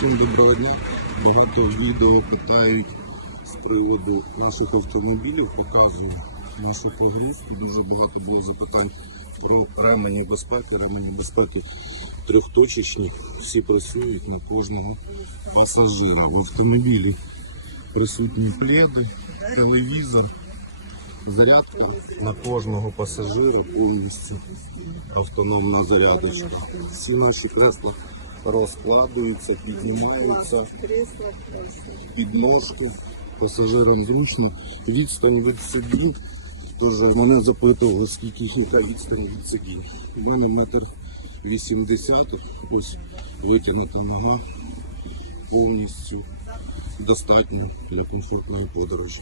Всім доброго дня. Багато відео питають з приводу наших автомобілів, показую нашу погрузку. Дуже багато було запитань про ремені безпеки. Ремені безпеки трьохточечні, всі працюють на кожного пасажира. В автомобілі присутні пледи, телевізор, зарядка на кожного пасажира повністю автономна зарядочка. Всі наші кресла розкладуються, піднімаються, підножки. Пасажирам зручно. Відстань від сидінь. Тож мене запитували, скільки яка відстань від сидінь. У мене метр 80, ось витягнута нога повністю достатньо для комфортної подорожі.